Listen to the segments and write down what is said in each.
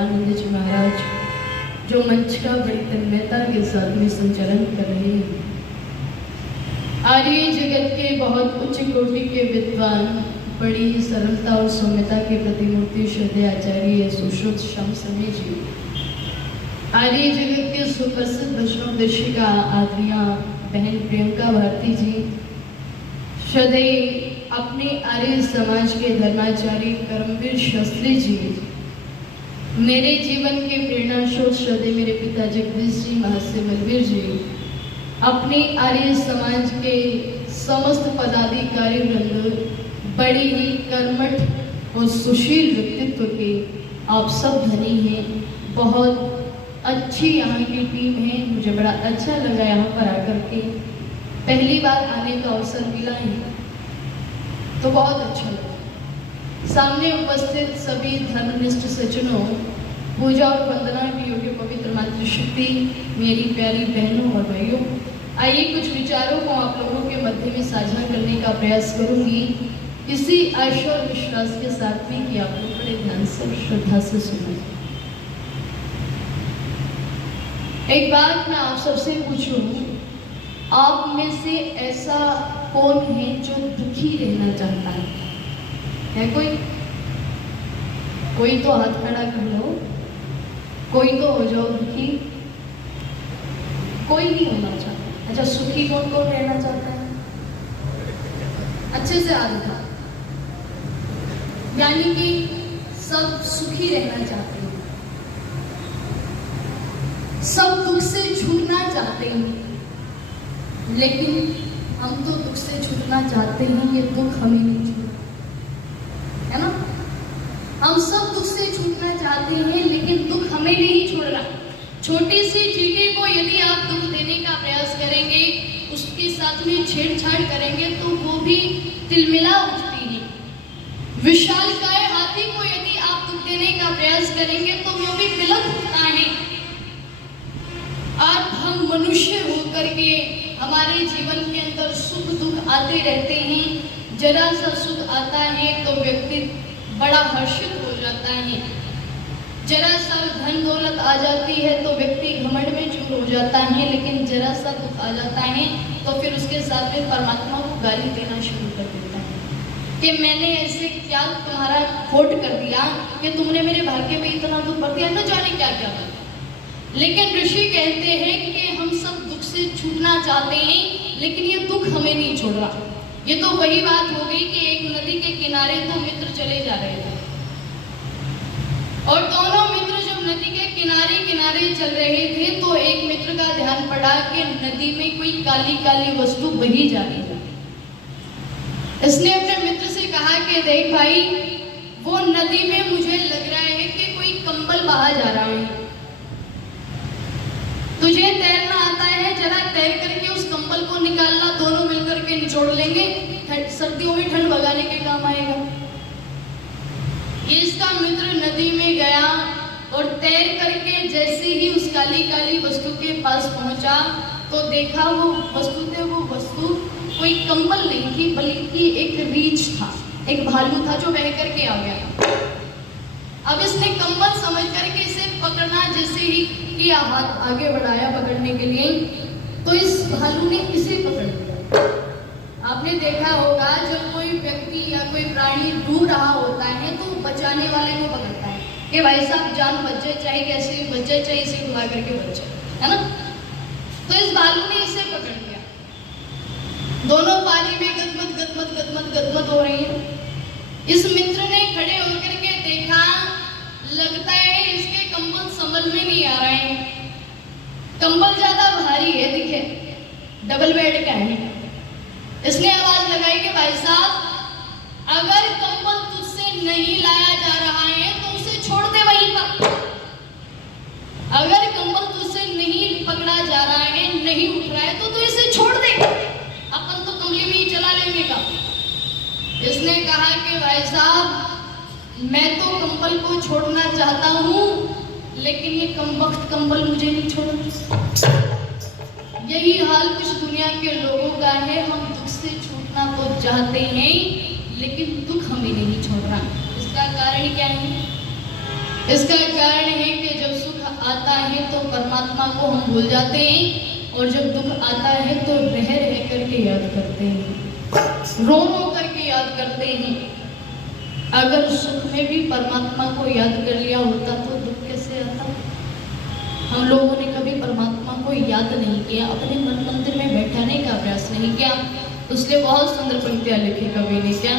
कृपानंद जी महाराज जो मंच का बड़ी तन्मयता के साथ में संचालन कर रहे हैं। आर्य जगत के बहुत उच्च कोटि के विद्वान, बड़ी सरलता और सौम्यता के प्रतिमूर्ति श्रद्धेय आचार्य सुश्रुत श्याम समय जी, आर्य जगत के सुप्रसिद्ध वैष्णवदर्शिका आत्मिया बहन प्रियंका भारती जी, श्रद्धेय अपने आर्य समाज के धर्माचार्य कर्मवीर शास्त्री जी, मेरे जीवन के प्रेरणा स्रोत श्रद्धेय मेरे पिता जगदीश जी महाशय बलवीर जी, अपने आर्य समाज के समस्त पदाधिकारी वृंद, बड़े ही कर्मठ और सुशील व्यक्तित्व के आप सब धनी हैं। बहुत अच्छी यहाँ की टीम है, मुझे बड़ा अच्छा लगा यहाँ पर आकर के, पहली बार आने का अवसर मिला है तो बहुत अच्छा लगा। सामने उपस्थित सभी धर्मनिष्ठ सज्जनों, पूजा और वंदना की योग्य पवित्र मातृशक्ति, मेरी प्यारी बहनों और भाइयों, आइए कुछ विचारों को आप लोगों के मध्य में साझा करने का प्रयास करूंगी, इसी आशा और विश्वास के साथ में कि आप लोग बड़े ध्यान से और श्रद्धा से सुनें। एक बात मैं आप सबसे पूछूं, आप में से ऐसा कौन है जो दुखी रहना चाहता है कोई? कोई तो हाथ खड़ा कर लो, कोई तो हो जाओ दुखी, कोई नहीं होना चाहता। अच्छा, सुखी कौन कौन रहना चाहता है? अच्छे से आदत, यानी कि सब सुखी रहना चाहते हैं, सब दुख से छूटना चाहते हैं, लेकिन हम तो दुख से छूटना चाहते हैं, ये दुख हमें नहीं छूटता, है ना? हम सब दुख से छूटना चाहते हैं, लेकिन दुख हमें नहीं छोड़ रहा। छोटी सी चींटी को यदि आप दुख देने का प्रयास करेंगे, उसके साथ में छेड़छाड़ करेंगे तो वो भी तिलमिला उठती है। विशालकाय हाथी को यदि आप दुख देने का प्रयास करेंगे तो वो भी बिलख उठता है। आज हम मनुष्य होकर के हमारे जीवन के अंदर सुख दुख आते रहते हैं। जरा सा सुख आता है तो व्यक्ति बड़ा हर्षित हो जाता है, जरा सा धन दौलत आ जाती है तो व्यक्ति घमंड में चूर हो जाता है, लेकिन जरा सा दुख आ जाता है तो फिर उसके साथ में परमात्मा को गाली देना शुरू कर देता है कि मैंने ऐसे क्या तुम्हारा खोट कर दिया कि तुमने मेरे भाग्य में इतना दुख भर दिया, न जाने क्या क्या बात। लेकिन ऋषि कहते हैं कि हम सब दुख से छूटना चाहते हैं, लेकिन ये दुख हमें नहीं छोड़ रहा। ये तो वही बात हो गई कि एक नदी के किनारे दो मित्र चले जा रहे थे और दोनों मित्र जब नदी के किनारे किनारे चल रहे थे तो एक मित्र का ध्यान पड़ा कि नदी में कोई काली काली वस्तु बही जा रही है। इसने अपने मित्र से कहा कि देख भाई, वो नदी में मुझे लग रहा है कि कोई कंबल बहा जा रहा है, तुझे तैरना आता है, जरा तैर करके उस कंबल को निकालना, दोनों मिलकर के निचोड़ लेंगे, सर्दियों में ठंड भगाने के काम आएगा। इसका मित्र नदी में गया और तैर करके जैसे ही उस काली काली वस्तु के पास पहुंचा तो देखा वो वस्तु कोई कंबल नहीं थी, बल्कि एक रीछ था, एक भालू था जो बह करके आ गया। अब इसने कंबल समझ करके इसे पकड़ना जैसे ही किया, हाथ आगे बढ़ाया पकड़ने के लिए, तो इस भालू ने इसे पकड़ लिया। आपने देखा होगा जब कोई व्यक्ति या कोई प्राणी डूब रहा होता है तो बचाने वाले को पकड़ता है कि भाई साहब जान बच जाए, चाहे कैसे भी बच जाए, चाहे इसे डुबा करके बच जाए, है ना? तो इस भालू ने इसे पकड़ लिया। दोनों पानी में गदमद हो रही है। इस मित्र ने खड़े होकर के देखा, लगता है इसके कंबल संभल में नहीं आ रहे हैं, कंबल ज्यादा भारी है, दिखे डबल बेड का है। इसने आवाज लगाई कि भाई साहब, अगर कंबल तुझसे नहीं लाया जा रहा है तो उसे छोड़ दे वहीं पर। अगर कंबल तुझसे नहीं पकड़ा जा रहा है, नहीं उठ रहा है तो तू इसे छोड़ दे, अपन तो कंबली में ही चला लेंगे का। इसने कहा कि भाई साहब, मैं तो कंबल को छोड़ना चाहता हूँ, लेकिन ये कमबख्त कंबल मुझे नहीं छोड़ना। यही हाल कुछ दुनिया के लोगों का है। हम दुख से छूटना तो चाहते हैं, लेकिन दुख हमें नहीं छोड़ रहा। इसका कारण क्या है? इसका कारण है कि जब सुख आता है तो परमात्मा को हम भूल जाते हैं, और जब दुख आता है तो रह रह करके याद करते हैं, रो रो करके याद करते हैं। अगर सुख में भी परमात्मा को याद कर लिया होता तो दुख कैसे आता? हम लोगों ने कभी परमात्मा को याद नहीं किया, अपने मन मंदिर में बैठाने का प्रयास नहीं किया। उसलिए बहुत सुंदर पंक्तियां लिखी कवि ने क्या,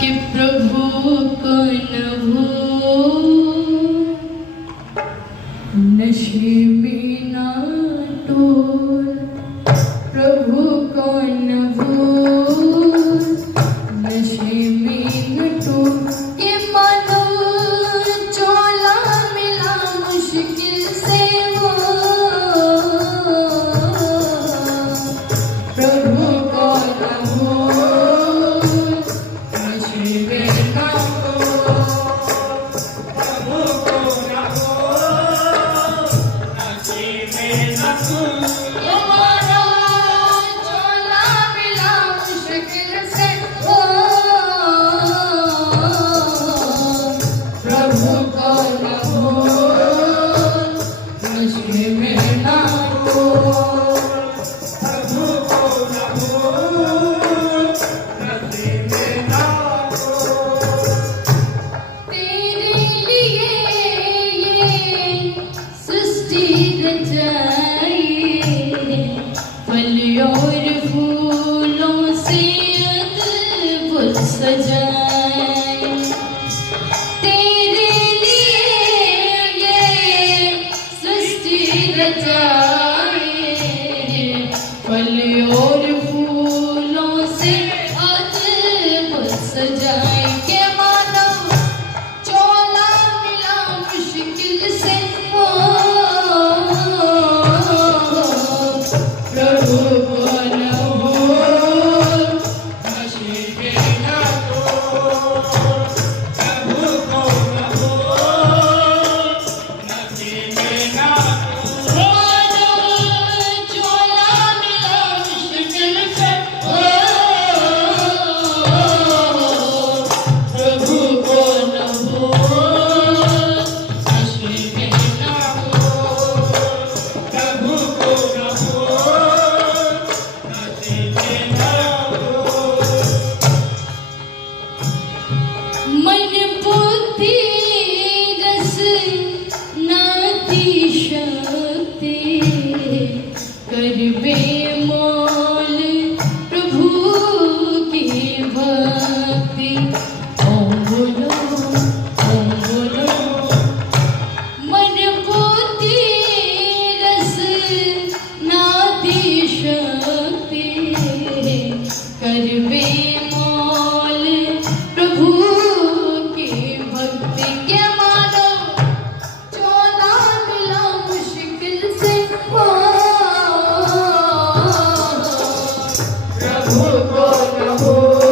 कि प्रभु को न भूल, नशे में ना टोल, प्रभु को न भूल, नशे में न टोल, ये मानो चोला मिला मुश्किल से वो, प्रभु को न भूल, नशे में न टोल, प्रभु को न भूल, नशे में न टोल, ये मानो चोला मिला मुश्किल से वो, प्रभु को न भूल, नशे में न टोल, प्रभु को न भूल, नशे में न टोल। तेरे लिए ये सृष्टि रचाई, फल और फूलों से अद्भुत सजाए, तेरे लिए ये सृष्टि रचाई, फल और फूलों से अद्भुत सजाए, के मानव चोला मिला मुश्किल से वो, प्रभु को न भूल, नशे में न टोल, प्रभु को न भूल, नशे में न टोल, मानो चोला मिला मुश्किल से वो, प्रभु को न भूल, नशे में न टोल, प्रभु को न भूल, नशे में न टोल। मन बुद्धि रस नाती शक्ति, कर बेमोल प्रभु की भक्ति, ओम बोलो, ओम बोलो। मन बुद्धि रस नाती शक्ति, कर बेमोल प्रभु की भक्ति, के मानो चोला मिला मुश्किल से वो, प्रभु को न भूल,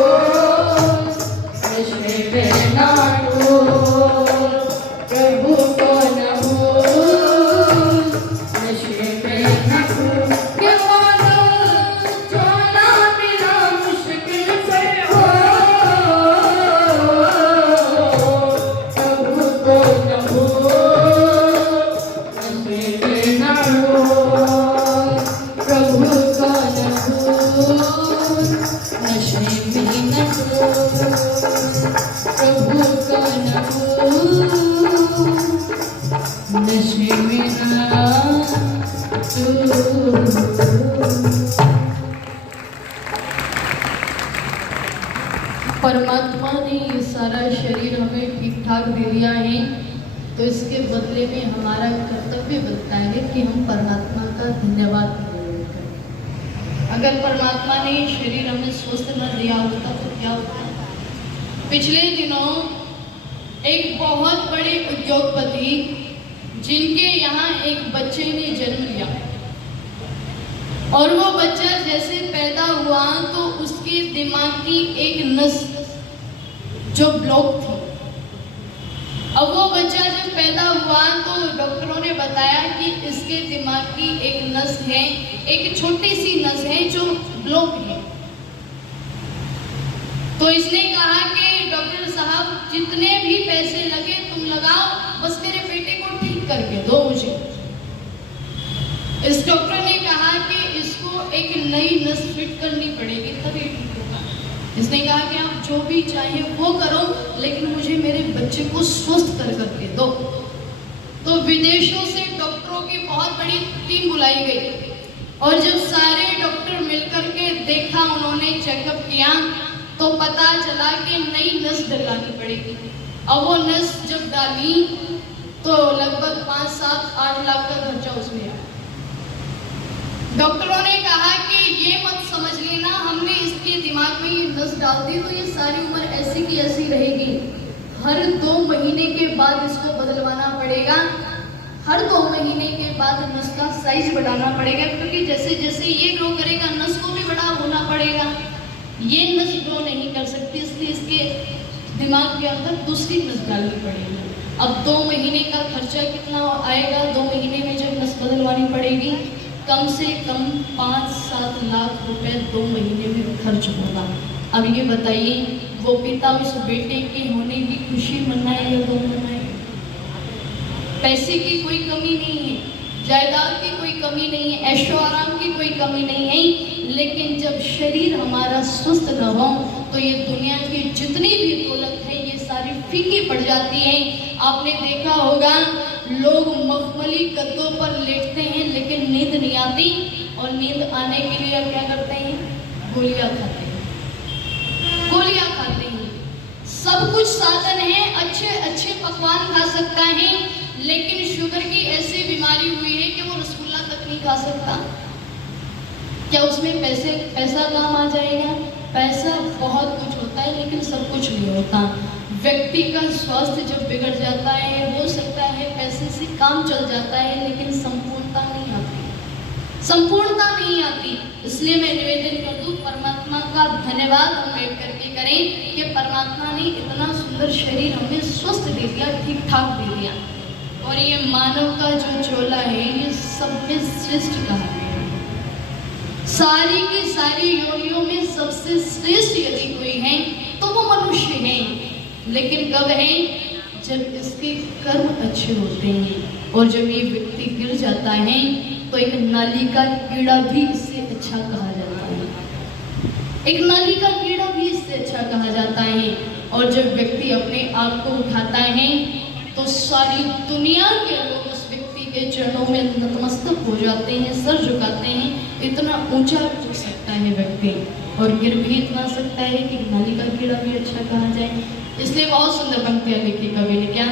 नशे में न टोल, प्रभु को न भूल, नशे में न टोल, के मानो चोला मिला मुश्किल से वो, प्रभु को न भूल, नशे में न टोल, प्रभु को न भूल, नशे में न टोल, प्रभु को न भूल, नशे में न टोल। परमात्मा ने ये सारा शरीर हमें ठीक ठाक दे दिया है, तो इसके बदले में हमारा कर्तव्य बनता है कि हम परमात्मा का धन्यवाद करें। अगर परमात्मा ने ये शरीर हमें स्वस्थ न दिया होता तो क्या होता? पिछले दिनों एक बहुत बड़े उद्योगपति, जिनके यहाँ एक बच्चे ने जन्म लिया, और वो बच्चा जैसे पैदा हुआ तो उसके दिमाग की एक नस जो ब्लॉक थी, अब वो बच्चा जब पैदा हुआ तो डॉक्टरों ने बताया कि इसके दिमाग की एक नस है, एक छोटी सी नस है जो ब्लॉक है। तो इसने कहा कि डॉक्टर साहब जितने भी पैसे लगे तुम लगाओ, बस मेरे बेटे को ठीक करके दो मुझे। इस डॉक्टर ने कहा कि इसको एक नई नस फिट करनी पड़ेगी तभी ठीक होगा। इसने कहा कि आप जो भी चाहिए वो करो, लेकिन मुझे मेरे बच्चे को स्वस्थ कर करके दो। तो विदेशों से डॉक्टरों की बहुत बड़ी टीम बुलाई गई और जब सारे डॉक्टर मिलकर के देखा, उन्होंने चेकअप किया तो पता चला कि नई नस डलानी पड़ेगी। अब वो नस जब डाली तो लगभग 5, 7, 8 लाख का खर्चा उसमें आया। डॉक्टरों ने कहा कि ये मत समझ लेना हमने इसके दिमाग में ये नस डाल दी तो ये सारी उम्र ऐसी की ऐसी रहेगी। हर 2 महीने के बाद इसको बदलवाना पड़ेगा, हर 2 महीने के बाद नस का साइज बढ़ाना पड़ेगा, क्योंकि जैसे जैसे ये ग्रो करेगा नस को भी बड़ा होना पड़ेगा। ये नस ग्रो नहीं कर सकती, इसलिए इसके दिमाग के अंदर दूसरी नस डालनी पड़ेगी। अब 2 महीने का खर्चा कितना आएगा? 2 महीने में जब नस बदलवानी पड़ेगी कम से कम 5-7 लाख रुपए 2 महीने में खर्च होगा। अब ये बताइए वो पिता उस बेटे के होने की खुशी मनाए या गम मनाए? पैसे की कोई कमी नहीं है, जायदाद की कोई कमी नहीं है, ऐशो आराम की कोई कमी नहीं है, लेकिन जब शरीर हमारा स्वस्थ न हो तो ये दुनिया की जितनी भी दौलत है ये सारी फीकी पड़ जाती है। आपने देखा होगा लोग मखमली गद्दों पर लेटते हैं लेकिन नींद नहीं आती, और नींद आने के लिए क्या करते हैं? गोलियां खाते हैं, गोलियां खाते हैं। सब कुछ साधन है, अच्छे अच्छे पकवान खा सकता है, लेकिन शुगर की ऐसी बीमारी हुई है कि वो रसगुल्ला तक नहीं खा सकता। क्या उसमें पैसा काम आ जाएगा? पैसा बहुत कुछ होता है लेकिन सब कुछ नहीं होता। व्यक्ति का स्वास्थ्य जब बिगड़ जाता है, हो सकता है पैसे से काम चल जाता है लेकिन संपूर्णता नहीं आती, संपूर्णता नहीं आती। इसलिए मैं निवेदन कर दूं परमात्मा का धन्यवाद हम बैठ करके करें कि परमात्मा ने इतना सुंदर शरीर हमें स्वस्थ दे दिया, ठीक ठाक दे दिया। और ये मानव का जो चोला है ये सबसे श्रेष्ठ कहा है। सारी की सारी योनियों में सबसे श्रेष्ठ यदि कोई है तो वो मनुष्य है, लेकिन कब है? जब इसके कर्म अच्छे होते हैं। और जब ये व्यक्ति गिर जाता है तो एक नाली का कीड़ा भी इससे अच्छा कहा जाता है, एक नाली का कीड़ा भी इससे अच्छा कहा जाता है। और जब व्यक्ति अपने आप को उठाता है तो सारी दुनिया के लोग उस व्यक्ति के चरणों में नतमस्तक हो जाते हैं, सर झुकाते हैं। इतना ऊंचा झुक सकता है व्यक्ति, और गिर भी इतना सकता है कि नाली का कीड़ा भी अच्छा कहा जाए। इसलिए बहुत सुंदर पंक्तियां लिखी कवि ने। क्या